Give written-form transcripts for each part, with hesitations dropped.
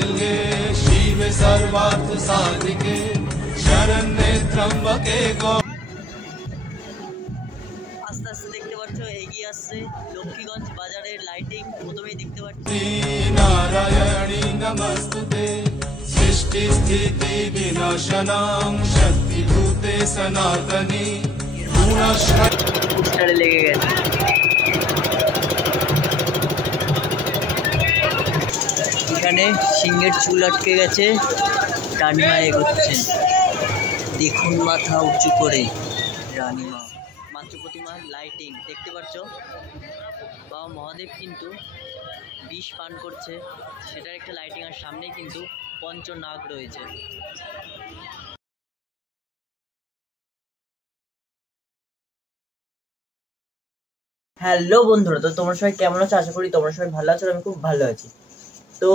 गंगे शिव सर्वार्थ साधिके शरण्ये त्र्यंबके गौरी। আস্তে আস্তে দেখতে পাচ্ছ এগিয়ে আসছে লক্ষ্মীগঞ্জ বাজারের লাইটিং। প্রথমেই দেখতে পাচ্ছ नारायणी नमस्तुते सृष्टि स्थिति विनाशनां शक्तिभूते सनातनी পোস্টারে লেগে গেছে। এখানে সিংহের চুল আটকে গেছে, রানীমা এগোচ্ছেন। দেখুন মাথা উঁচু করে রানীমা। মাতৃ প্রতিমার লাইটিং দেখতে পাচ্ছ। বাবা মহাদেব কিন্তু বিষ পান করছে, সেটার একটা লাইটিং। আর সামনেই কিন্তু পঞ্চনাগ রয়েছে। হ্যালো বন্ধুরা, তো তোমরা সবাই কেমন আছো? আশা করি তোমরা সবাই ভালো আছো। আমি খুব ভালো আছি। তো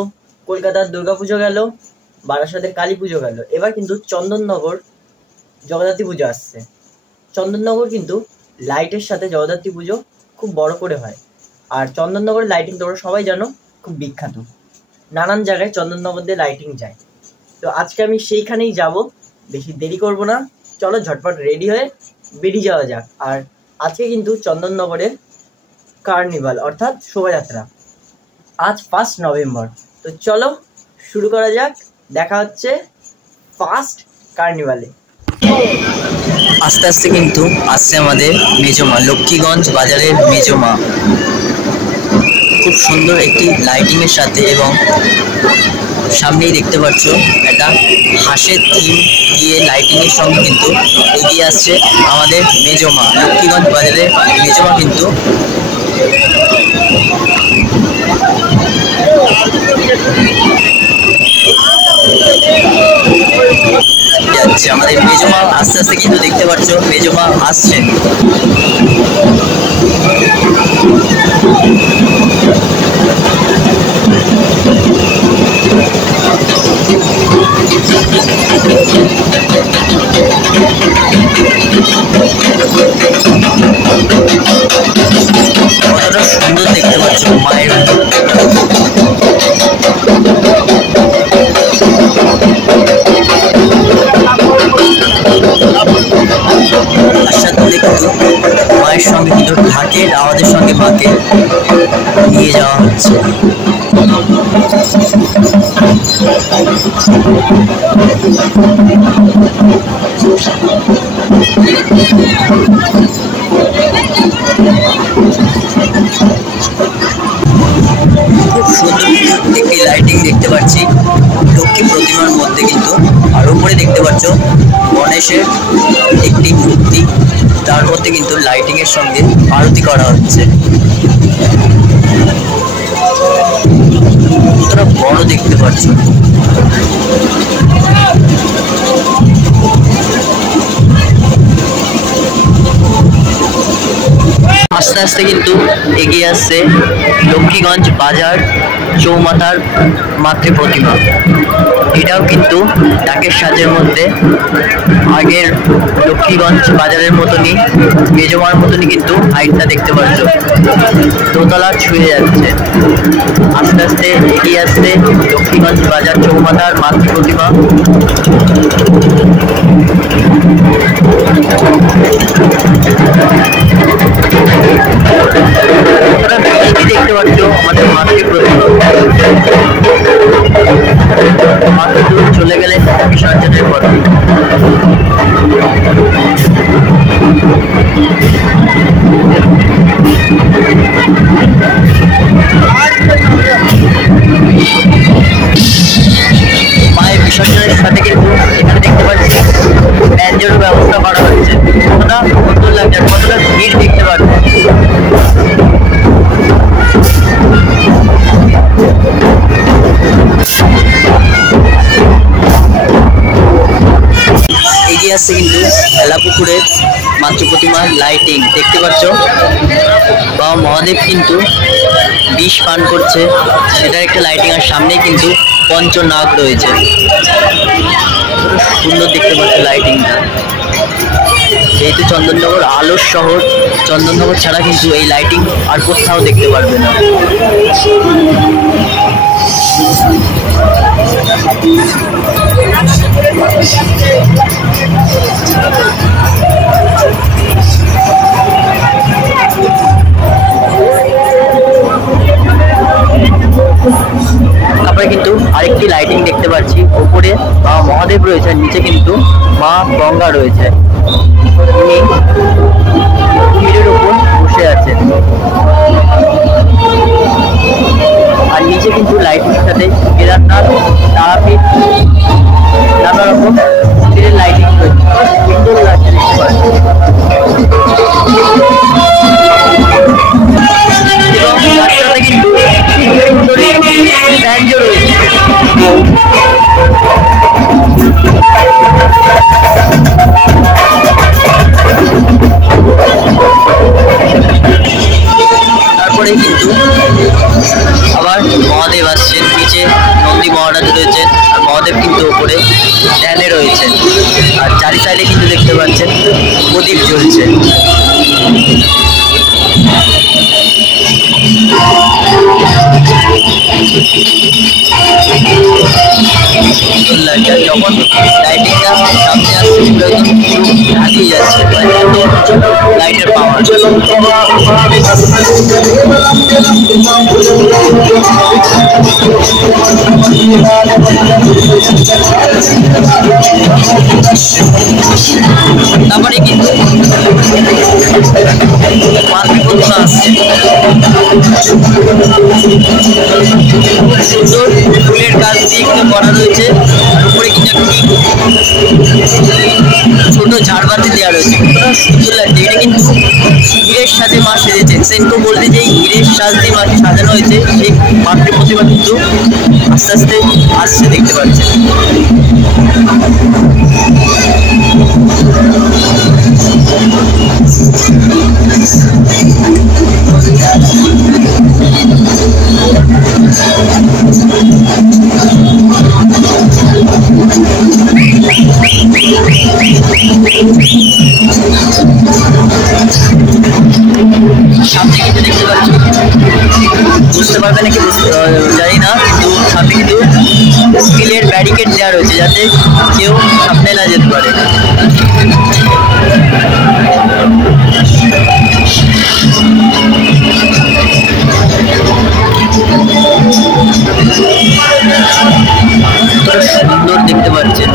কলকাতার দুর্গাপুজো গেল, বারাসাতের কালী পুজো গেল, এবার কিন্তু চন্দননগর জগদ্ধাত্রী পুজো আসছে। চন্দননগর কিন্তু লাইটের সাথে জগদ্ধাত্রী পুজো খুব বড় করে হয়। আর চন্দননগরের লাইটিং তোমরা সবাই জানো খুব বিখ্যাত। নানান জায়গায় চন্দননগর দিয়ে লাইটিং যায়। তো আজকে আমি সেইখানেই যাব, বেশি দেরি করব না। চলো ঝটপট রেডি হয়ে বেরিয়ে যাওয়া যাক। আর আজকে কিন্তু চন্দননগরের কার্নিভাল অর্থাৎ শোভাযাত্রা, আজ 1 নভেম্বর। তো চলো শুরু করা যাক। দেখা হচ্ছে ফার্স্ট কার্নিভালে। আস্তে আস্তে কিন্তু আসছে আমাদের মেজমা, লক্ষ্মীগঞ্জ বাজারের মেজমা। খুব সুন্দর একটি লাইটিং এর সাথে, এবং সামনেই দেখতে পাচ্ছ একটা হাঁসের থিম দিয়ে লাইটিং এর সঙ্গে কিন্তু এগিয়ে আসছে আমাদের মেজমা। লক্ষ্মীগঞ্জ বাজারের মেজমা কিন্তু যাচ্ছে। আমাদের মেজমা আস্তে আস্তে কিন্তু দেখতে পাচ্ছ মেজমা আসছে। কতটা সুন্দর দেখতে পাচ্ছ মায়ের। মায়ের সঙ্গে কিন্তু ঢাকের আওয়াজের সঙ্গে মাকে নিয়ে যাওয়া হচ্ছে। খুব সুন্দর একটি লাইটিং দেখতে পাচ্ছি লক্ষ্মী প্রতিমার মধ্যে কিন্তু। আর উপরে দেখতে পাচ্ছ গণেশের একটি মূর্তি, তার মধ্যে কিন্তু লাইটিং এর সঙ্গে আরতি করা হচ্ছে। কতটা বড় দেখতে পাচ্ছ। আস্তে আস্তে কিন্তু এগিয়ে আসছে লক্ষ্মীগঞ্জ বাজার চৌমাথার মাতৃ প্রতিমা। এটাও কিন্তু ডাকের সাজের মধ্যে আগের লক্ষ্মীগঞ্জ বাজারের মতনই, মেজমার মতনই কিন্তু হাইটটা দেখতে পাচ্ছ, দোতলা ছুঁয়ে যাচ্ছে। আস্তে আস্তে এগিয়ে আসছে লক্ষ্মীগঞ্জ বাজার চৌমাথার মাতৃ প্রতিমা। দেখতে পাচ্ছ আমাদের মাতৃ প্রতিমা। মাতৃ চলে গেলে বিসর্জনের পর মায়ের বিসর্জনের সাথে কিন্তু এখানে দেখতে পাচ্ছি ব্যঞ্জনের ব্যবস্থা করা হয়েছে। কতটা সুন্দর লাগছে, কতটা ভিড় দেখতে পাচ্ছি। এগিয়ে আসছে কিন্তু এলাপুকুরের মাতৃ প্রতিমার লাইটিং দেখতে পাচ্ছ। বাবা মহাদেব কিন্তু বিষ পান করছে, সেটার একটা লাইটিং। আর সামনে কিন্তু পঞ্চনাগ রয়েছে। সুন্দর দেখতে পাচ্ছ লাইটিংটা। যেহেতু চন্দননগর আলোর শহর, চন্দননগর ছাড়া কিন্তু এই লাইটিং আর কোথাও দেখতে পারবে না। তারপরে কিন্তু আরেকটি লাইটিং দেখতে পাচ্ছি, উপরে মা মহাদেব রয়েছে, নিচে কিন্তু মা গঙ্গা রয়েছে, তিনি তীরের উপর বসে আছেন। আর নিচে কিন্তু লাইটিং সাথে কেদারনাথ, তারাপীঠ, নানা রকম তীরের লাইটিং রয়েছে, সুন্দর লাগছে দেখতে পাচ্ছি। এবং তার সাথে কিন্তু ব্যান্ডও রয়েছে। তারপরে কিন্তু আবার মহাদেব আসছেন, নিচে নন্দী মহারাজ রয়েছেন, আর মহাদেব কিন্তু উপরে ধ্যানে রয়েছেন। আর চারি সাইডে কিন্তু দেখতে পাচ্ছেন প্রদীপ জ্বলছে। যখন লাইটিংটা সামনে আসছে সেটা হারিয়ে যাচ্ছে, লাইটের পাওয়ার। তারপরে কিন্তু মাতৃপ্রতিমা আসছে, সুন্দর ফুলের কাজ দিয়ে কিন্তু করা রয়েছে। আর উপরে কিন্তু একটি ছোট ঝাড়বাতি দেওয়া রয়েছে, সুন্দর লাগছে। এটা কিন্তু হীরের সাথে মা সেজেছে, সেনকো বলতে যে হীরের সাজ দিয়ে মাকে সাজানো হয়েছে, সেই মাতৃপ্রতিমা কিন্তু আস্তে আস্তে আসছে, দেখতে পাচ্ছেন। সামনে কিন্তু দেখতে পাচ্ছি, বুঝতে পারবে নাকি জানি না, কিন্তু সামনে কিন্তু স্টিলের ব্যারিকেড দেওয়া রয়েছে যাতে কেউ সামনে না যেতে পারে। সুন্দর দেখতে পাচ্ছেন।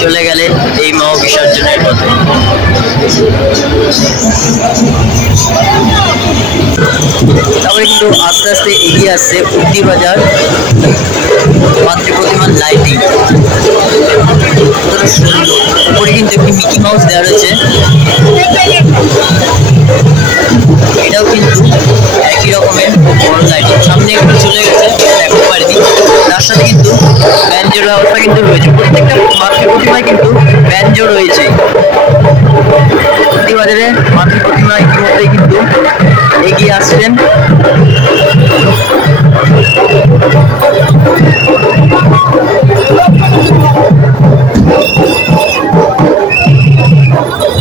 চলে গেলে এই মহা বিসর্জনের পথে। তারপরে কিন্তু আস্তে আস্তে এগিয়ে আসছে উর্দি বাজার মাতৃপ্রতিমার লাইটিং, সুন্দর। উপরে কিন্তু একটি মিকি মাউস দেওয়া রয়েছে, এটাও কিন্তু একই রকমের বড় লাইটিং। সামনে একটু চলে গেছে, দেখতে পারিনি। তার সাথে কিন্তু ব্যান্ডের ব্যবস্থা কিন্তু রয়েছে, প্রত্যেকটা মাতৃপ্রতিমায় কিন্তু ব্যান্ডও রয়েছে। উর্দি বাজারে মাতৃপ্রতিমা ইতিমধ্যেই কিন্তু এগিয়ে আসছেন।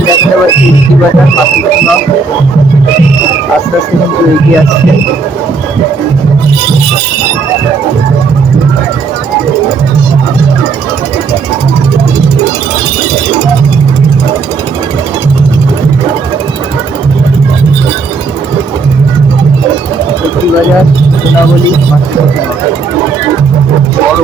দেখতে পাচ্ছি উর্দি বাজার মাতৃপ্রতিমা আস্তে আস্তে কিন্তু এগিয়ে আসছে। উর্দি বাজার সোনাবলী মাতৃপ্রতিমা বড়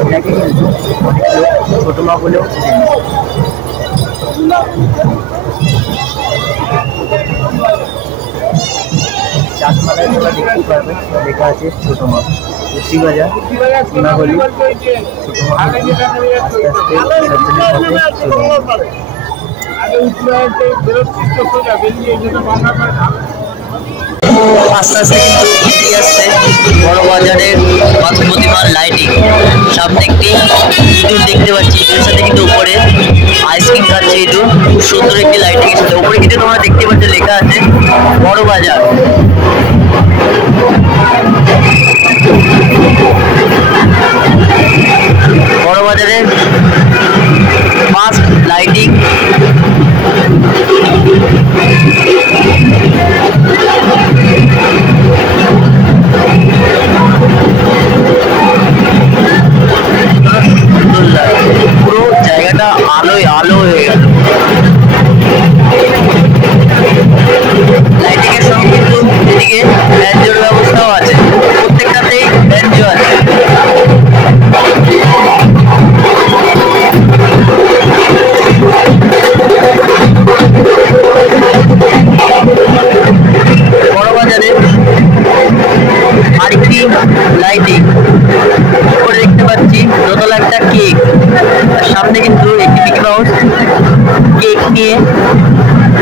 এটাকে কিন্তু অনেক লোক ছোট মা বলেও চাঁদমালায় তোমরা দেখতেই পারবে, লেখা আছে ছোট মা। উর্দি বাজার সোনাবলী ছোট মা আস্তে আস্তে কিন্তু এগিয়ে আসছে বড় বাজারের মাতৃপ্রতিমার লাইটিং। সামনে একটি ইঁদুর দেখতে পাচ্ছি, ইঁদুরের সাথে কিন্তু উপরে আইসক্রিম খাচ্ছে ইঁদুর, খুব সুন্দর একটি লাইটিং এর সাথে। উপরে কিন্তু তোমরা দেখতে পাচ্ছ লেখা আছে বড় বাজার। বড় বাজারের ফার্স্ট লাইটিং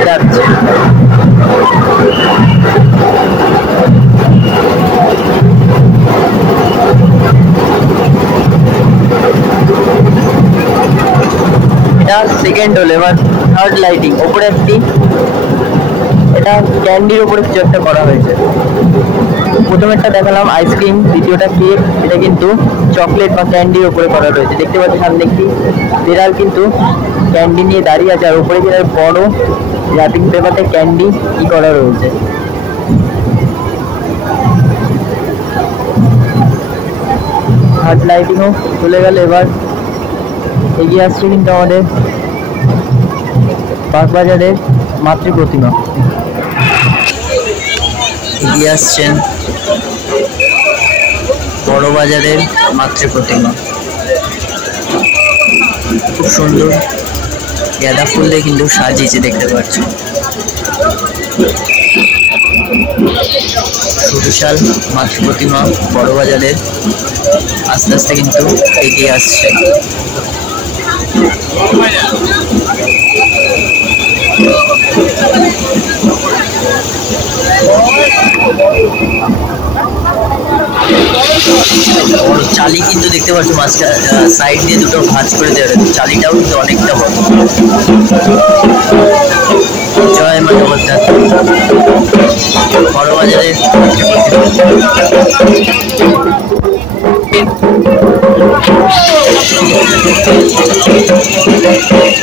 যাচ্ছে। এটা সেকেন্ড হলো, এবার থার্ড লাইটিং। ওপরে একটি, এটা ক্যান্ডির উপরে কিছু একটা করা হয়েছে। প্রথমেরটা দেখালাম আইসক্রিম, দ্বিতীয়টা কেক, এটা কিন্তু চকলেট বা ক্যান্ডির উপরে করা রয়েছে। দেখতে পাচ্ছি সামনে একটি বিড়াল কিন্তু ক্যান্ডি নিয়ে দাঁড়িয়ে আছে, আর উপরে বিড়াল বড় র্যাপিং পেপারে ক্যান্ডি কি করা রয়েছে। হার্ড লাইটিংও চলে গেল। এবার এগিয়ে আসছে কিন্তু আমাদের বাগবাজারের মাতৃ প্রতিমা। এগিয়ে আসছেন বড় বাজারের মাতৃ প্রতিমা। খুব সুন্দর গাঁদা ফুলে কিন্তু সাজিয়েছে, দেখতে পাচ্ছি। সুবিশাল মাতৃ প্রতিমা বড় বাজারের আস্তে আস্তে কিন্তু এগিয়ে আসছে। চালি কিন্তু দেখতে পাচ্ছ মাঝখানে সাইড দিয়ে দুটো ভাঁজ করে দেওয়া রয়েছে। চালিটাও কিন্তু অনেকটা বড়। জয় মা জগদ্ধাত্রী। বড় বাজারে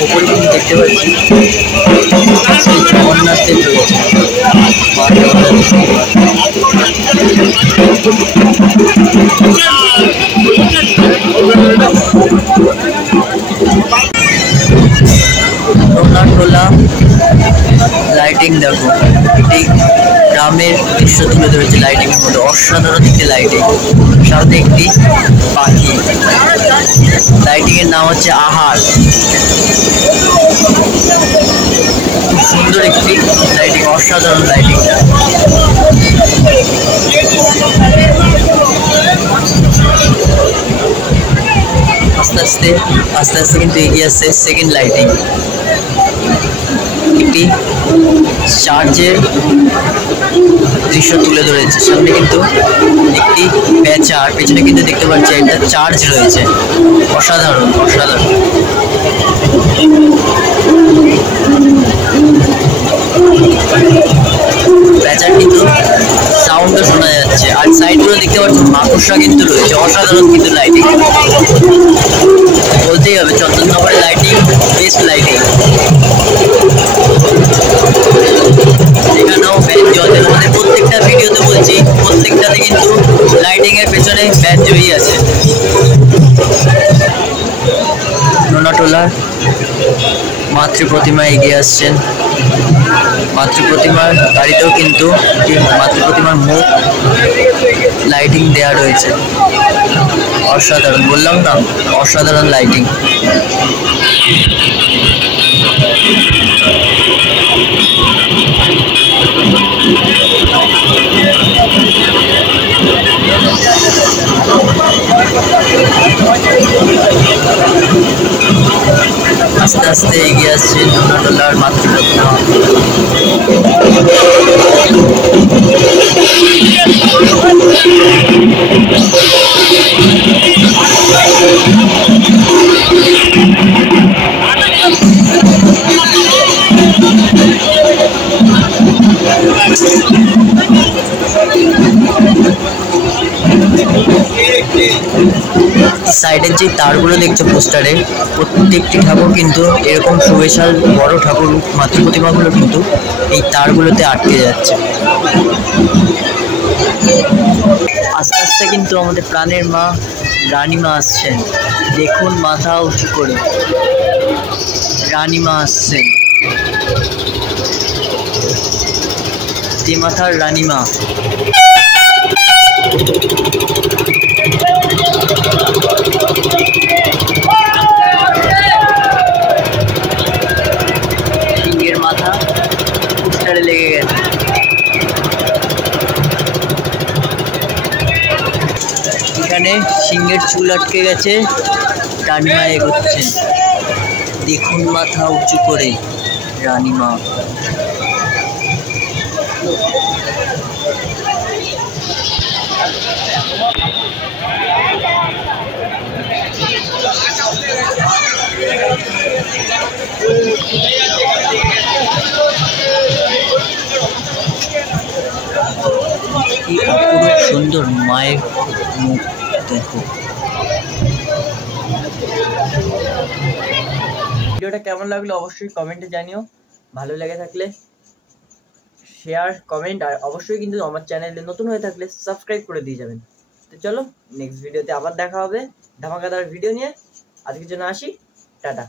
ওপরে কিন্তু দেখতে পাচ্ছি জগন্নাথের রয়েছে। টোলা লাইটিং দেখো, এটি গ্রামের দৃশ্য তুলে ধরেছে লাইটিং এর মধ্যে। অসাধারণ একটি লাইটিং, সাথে একটি পাখি। লাইটিং এর নাম হচ্ছে আহার। খুব সুন্দর একটি লাইটিং, অসাধারণ লাইটিংটা। আস্তে আস্তে কিন্তু এগিয়ে আসছে সেকেন্ড লাইটিং। একটি চার্চের দৃশ্য তুলে ধরেছে। সামনে কিন্তু একটি পেঁচা, আর পেছনে কিন্তু দেখতে পাচ্ছি একটা চার্চ রয়েছে। অসাধারণ অসাধারণ। পেঁচার কিন্তু সাউন্ডও শোনা যাচ্ছে, আর সাইডগুলো দেখতে পাচ্ছি মাকড়সা কিন্তু রয়েছে। অসাধারণ কিন্তু লাইটিং, বলতেই হবে চন্দননগরের লাইটিং বেস্ট লাইটিং। এখানেও ব্যান্ড জ্বলছে, আমাদের প্রত্যেকটা ভিডিওতে বলছি প্রত্যেকটাতে কিন্তু লাইটিং এর পেছনে ব্যান্ড জয়ী আছে। নোনাটোলার মাতৃ প্রতিমা এগিয়ে আসছেন। মাতৃ প্রতিমার গাড়িতেও কিন্তু মাতৃ প্রতিমার মুখ লাইটিং দেওয়া রয়েছে। অসাধারণ, বললাম না অসাধারণ লাইটিং। আস্তে আস্তে এগিয়ে আসছে নোনাটোলার মাতৃ প্রতিমা। সাইডের যে তারগুলো দেখছো পোস্টারে, প্রত্যেকটি ঠাকুর কিন্তু এরকম সুবিশাল বড় ঠাকুর মাতৃ প্রতিমাগুলো কিন্তু এই তারগুলোতে আটকে যাচ্ছে। আস্তে আস্তে কিন্তু আমাদের প্রাণের মা রানীমা আসছেন। দেখুন মাথা উঁচু করে রানীমা আসছেন, মাথার রানীমা। সিংহের মাথা পোস্টারে লেগে গেছে। এখানে সিংহের চুল আটকে গেছে, রানীমা এগোচ্ছেন। দেখুন মাথা উঁচু করে রানীমা। কি অপরূপ সুন্দর মায়ের মুখ দেখো। ভিডিওটা কেমন লাগলো অবশ্যই কমেন্টে জানিও। ভালো লেগে থাকলে শেয়ার, কমেন্ট, আর অবশ্যই কিন্তু আমার চ্যানেলে নতুন হয়ে থাকলে সাবস্ক্রাইব করে দিয়ে যাবেন। তো চলো নেক্সট ভিডিওতে আবার দেখা হবে ধামাকাদার ভিডিও নিয়ে। আজকের জন্য আসি, টাটা।